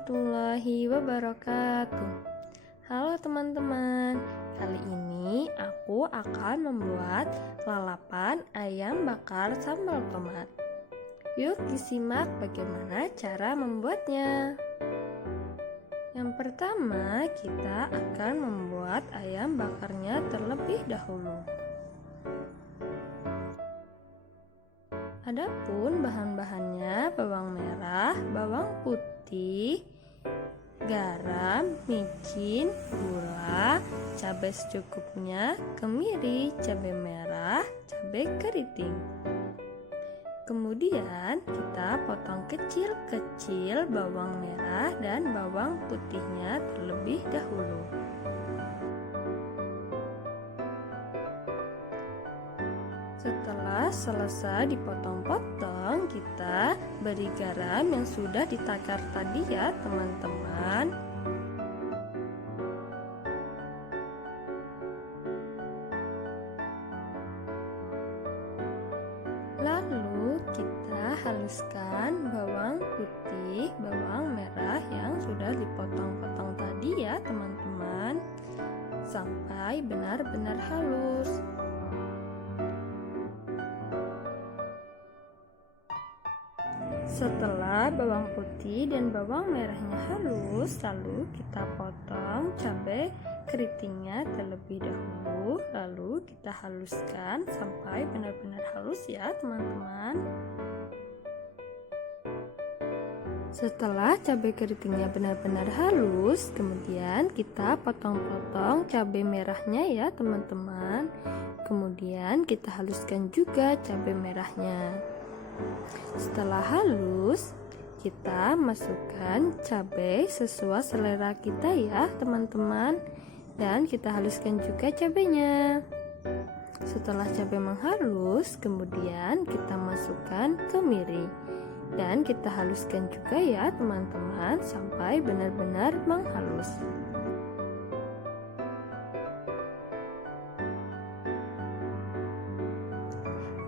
warahmatullahi wabarakatuh. Halo teman-teman, kali ini aku akan membuat lalapan ayam bakar sambal tomat. Yuk disimak bagaimana cara membuatnya. Yang pertama, kita akan membuat ayam bakarnya terlebih dahulu. Adapun bahan-bahannya bawang merah, bawang putih, garam, micin, gula, cabai secukupnya, kemiri, cabai merah, cabai keriting. Kemudian kita potong kecil-kecil bawang merah dan bawang putihnya terlebih dahulu. Setelah selesai dipotong-potong, kita beri garam yang sudah ditakar tadi ya teman-teman. Lalu kita haluskan bawang putih, bawang merah yang sudah dipotong-potong tadi ya teman-teman, sampai benar-benar halus. Setelah bawang putih dan bawang merahnya halus, lalu kita potong cabai keritingnya terlebih dahulu, lalu kita haluskan sampai benar-benar halus ya teman-teman. Setelah cabai keritingnya benar-benar halus, kemudian kita potong-potong cabai merahnya ya teman-teman. Kemudian kita haluskan juga cabai merahnya. Setelah halus, kita masukkan cabai sesuai selera kita ya teman-teman, dan kita haluskan juga cabainya. Setelah cabai menghalus, kemudian kita masukkan kemiri dan kita haluskan juga ya teman-teman sampai benar-benar menghalus.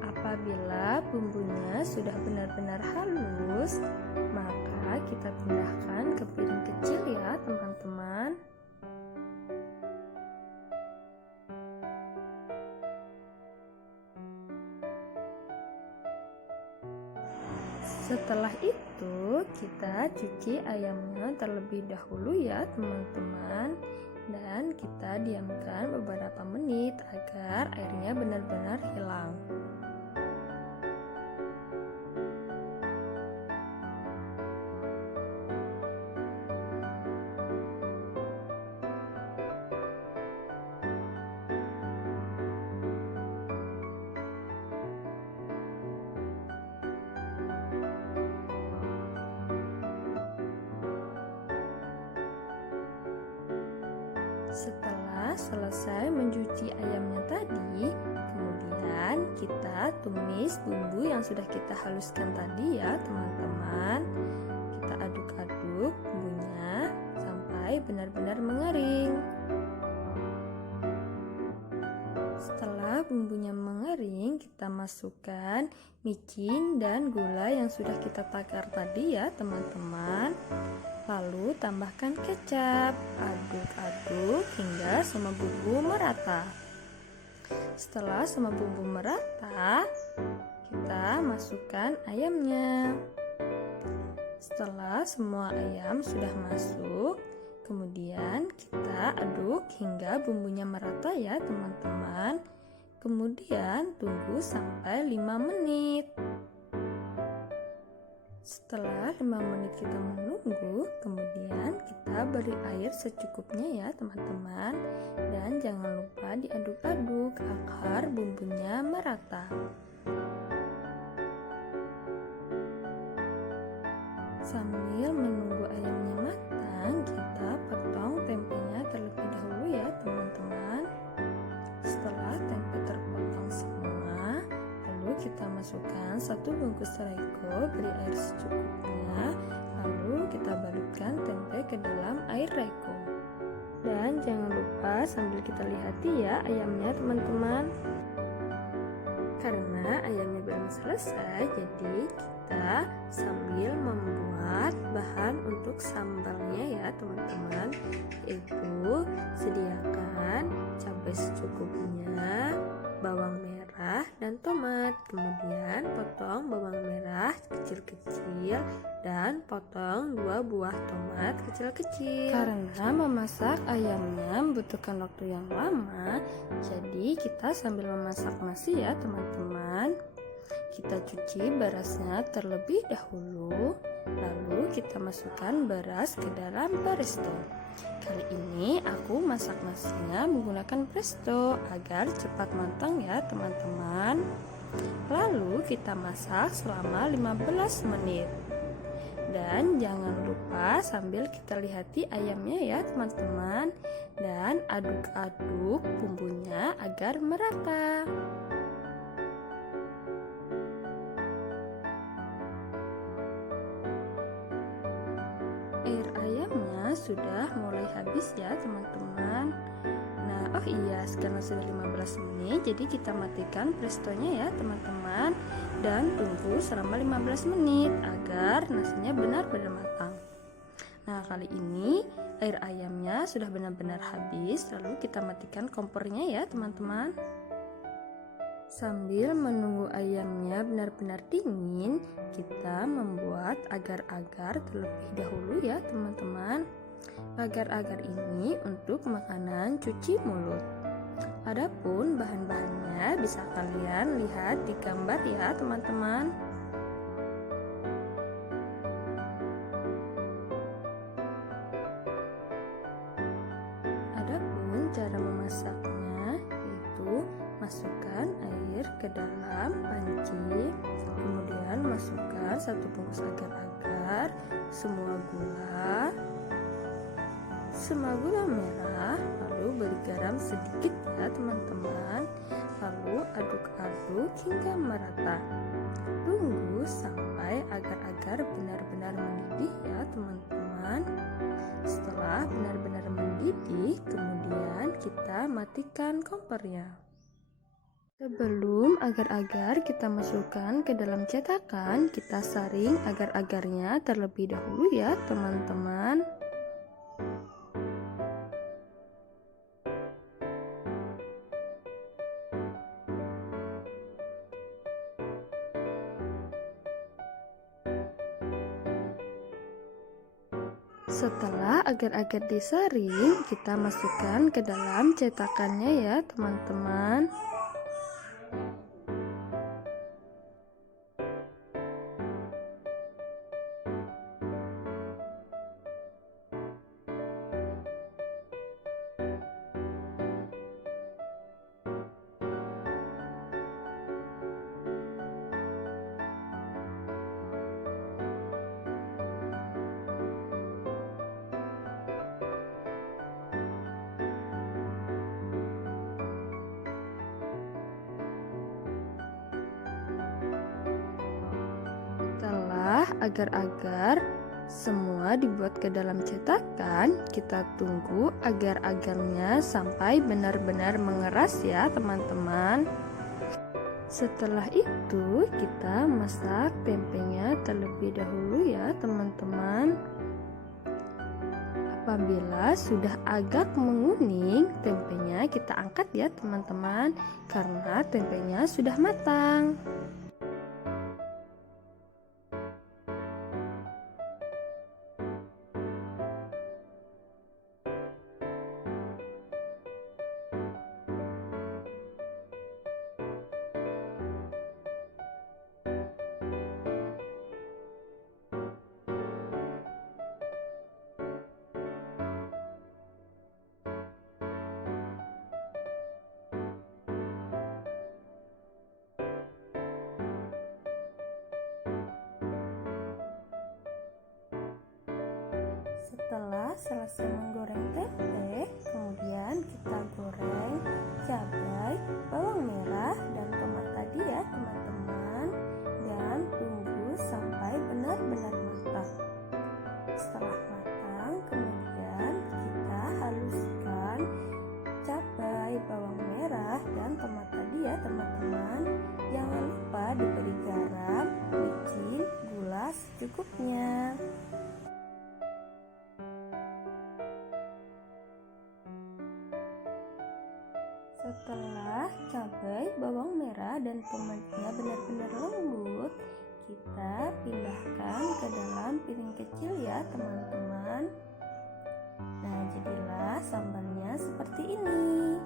Apabila bumbunya sudah benar-benar halus, maka kita pindahkan ke piring kecil ya teman-teman. Setelah itu kita cuci ayamnya terlebih dahulu ya teman-teman, dan kita diamkan beberapa menit agar airnya benar-benar hilang. Setelah selesai mencuci ayamnya tadi, kemudian kita tumis bumbu yang sudah kita haluskan tadi ya teman-teman. Kita aduk-aduk bumbunya sampai benar-benar mengering. Setelah bumbunya mengering, kita masukkan micin dan gula yang sudah kita takar tadi ya teman-teman. Lalu tambahkan kecap, aduk-aduk hingga semua bumbu merata. Setelah semua bumbu merata, kita masukkan ayamnya. Setelah semua ayam sudah masuk, kemudian kita aduk hingga bumbunya merata ya teman-teman. Kemudian tunggu sampai 5 menit. Setelah 5 menit kita menunggu, kemudian kita beri air secukupnya ya teman-teman, dan jangan lupa diaduk-aduk agar bumbunya merata. Sambil menunggu ayamnya matang, kita potong tempenya terlebih dahulu ya teman-teman. Setelah tempe terpotong semua, lalu kita masukkan 1 bungkus tereyko, beri air secukupnya, lalu kita balutkan tempe ke dalam air reyko. Dan jangan lupa sambil kita lihati ya ayamnya teman-teman. Karena ayamnya belum selesai, jadi kita sambil membuat bahan untuk sambalnya ya teman-teman, yaitu sediakan cabai secukupnya, bawang merah dan tomat. Kemudian potong bawang merah kecil-kecil dan potong 2 buah tomat kecil-kecil. Karena memasak ayamnya membutuhkan waktu yang lama, jadi kita sambil memasak nasi ya teman-teman. Kita cuci berasnya terlebih dahulu, lalu kita masukkan beras ke dalam presto. Kali ini aku masak nasinya menggunakan presto agar cepat matang ya teman-teman. Lalu kita masak selama 15 menit. Dan jangan lupa sambil kita lihati ayamnya ya teman-teman, dan aduk-aduk bumbunya agar merata. Air ayamnya sudah mulai habis ya teman-teman. Nah, oh iya, sekarang sudah 15 menit, jadi kita matikan prestonya ya teman-teman, dan tunggu selama 15 menit agar nasinya benar-benar matang. Nah, kali ini air ayamnya sudah benar-benar habis, lalu kita matikan kompornya ya teman-teman. Sambil menunggu ayamnya benar-benar dingin, kita membuat agar-agar terlebih dahulu ya teman-teman. Agar-agar ini untuk makanan cuci mulut. Adapun bahan-bahannya bisa kalian lihat di gambar ya teman-teman. Adapun cara memasaknya yaitu masukkan air ke dalam panci, kemudian masukkan 1 bungkus agar-agar, semua gula merah, lalu beri garam sedikit ya teman-teman, lalu aduk-aduk hingga merata. Tunggu sampai agar-agar benar-benar mendidih ya teman-teman. Setelah benar-benar mendidih, kemudian kita matikan kompornya. Sebelum agar-agar kita masukkan ke dalam cetakan, kita saring agar-agarnya terlebih dahulu ya teman-teman. Setelah agar-agar disaring, kita masukkan ke dalam cetakannya ya teman-teman. Setelah agar-agar semua dibuat ke dalam cetakan, kita tunggu agar-agarnya sampai benar-benar mengeras ya teman-teman. Setelah itu kita masak tempenya terlebih dahulu ya teman-teman. Apabila sudah agak menguning, tempenya kita angkat ya teman-teman, karena tempenya sudah matang. Setelah selesai menggoreng tempe, kemudian kita goreng cabai, bawang merah, dan tomat tadi ya teman-teman, dan tunggu sampai benar-benar matang. Setelah matang, kemudian kita haluskan cabai, bawang merah, dan tomat tadi ya teman-teman. Jangan lupa diberi garam, micin, gula secukupnya. Setelah cabai, bawang merah, dan tomatnya benar-benar lembut, kita pindahkan ke dalam piring kecil ya teman-teman. Nah, jadilah sambalnya seperti ini.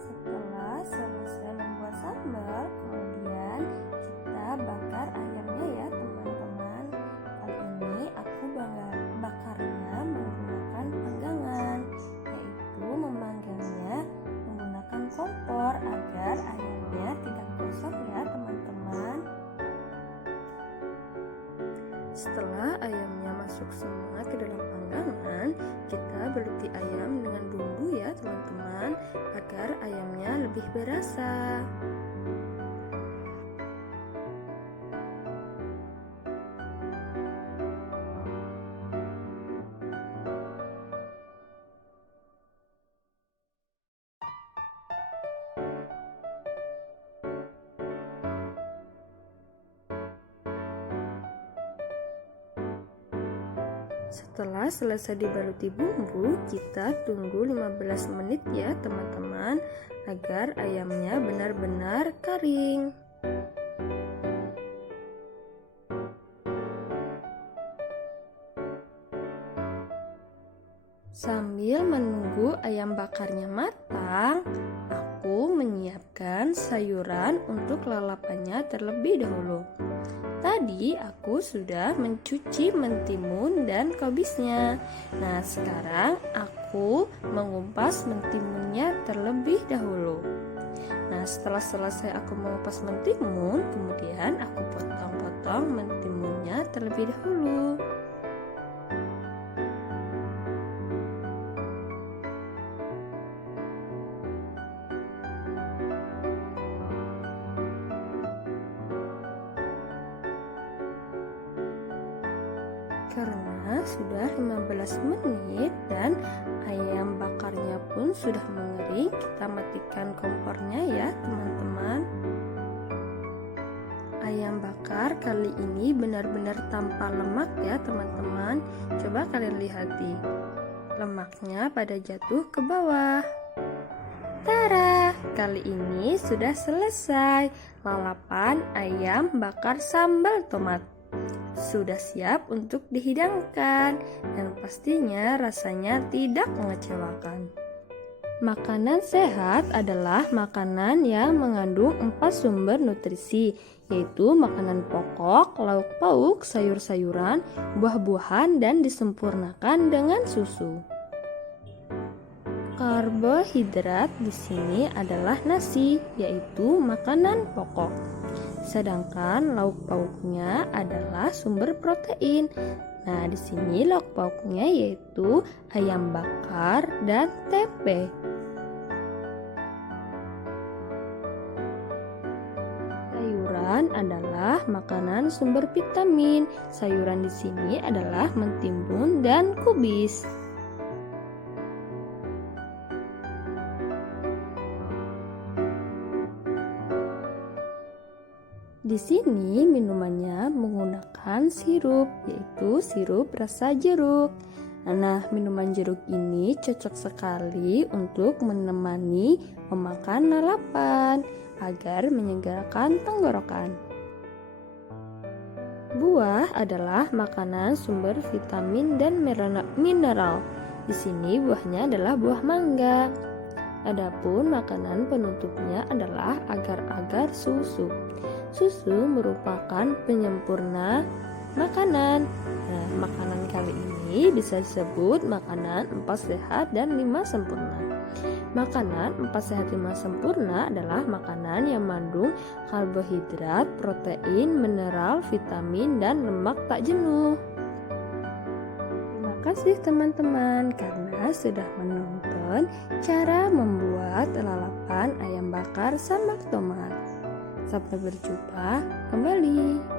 Setelah selesai membuat sambal, kemudian kita bakar ayamnya ya teman-teman. Kali ini aku bakarnya menggunakan panggangan, yaitu memanggangnya menggunakan kompor agar ayamnya tidak gosong ya teman-teman. Setelah ayamnya masuk semua ke dalam panggangan, kita baluti ayam dengan bumbu ya teman-teman, agar ayamnya lebih berasa. Setelah selesai dibaluti bumbu, kita tunggu 15 menit ya teman-teman, agar ayamnya benar-benar kering. Sambil menunggu ayam bakarnya matang, aku menyiapkan sayuran untuk lalapannya terlebih dahulu. Tadi aku sudah mencuci mentimun dan kubisnya. Nah, sekarang aku mengupas mentimunnya terlebih dahulu. Nah, setelah selesai aku mengupas mentimun, kemudian aku potong-potong mentimunnya terlebih dahulu. Karena sudah 15 menit dan ayam bakarnya pun sudah mengering, kita matikan kompornya ya teman-teman. Ayam bakar kali ini benar-benar tanpa lemak ya teman-teman. Coba kalian lihati, lemaknya pada jatuh ke bawah. Tara, kali ini sudah selesai lalapan ayam bakar sambal tomat. Sudah siap untuk dihidangkan dan pastinya rasanya tidak mengecewakan. Makanan sehat adalah makanan yang mengandung 4 sumber nutrisi, yaitu makanan pokok, lauk pauk, sayur-sayuran, buah-buahan, dan disempurnakan dengan susu. Karbohidrat di sini adalah nasi, yaitu makanan pokok. Sedangkan lauk pauknya adalah sumber protein. Nah, di sini lauk pauknya yaitu ayam bakar dan tempe. Sayuran adalah makanan sumber vitamin. Sayuran di sini adalah mentimun dan kubis. Di sini minumannya menggunakan sirup, yaitu sirup rasa jeruk. Nah, minuman jeruk ini cocok sekali untuk menemani memakan lalapan agar menyegarkan tenggorokan. Buah adalah makanan sumber vitamin dan mineral. Di sini buahnya adalah buah mangga. Adapun makanan penutupnya adalah agar-agar susu. Susu merupakan penyempurna makanan. Nah, makanan kali ini bisa disebut makanan 4 sehat dan 5 sempurna. Makanan 4 sehat 5 sempurna adalah makanan yang mengandung karbohidrat, protein, mineral, vitamin, dan lemak tak jenuh. Terima kasih teman-teman karena sudah menonton cara membuat lalapan ayam bakar sambal tomat. Sampai berjumpa kembali.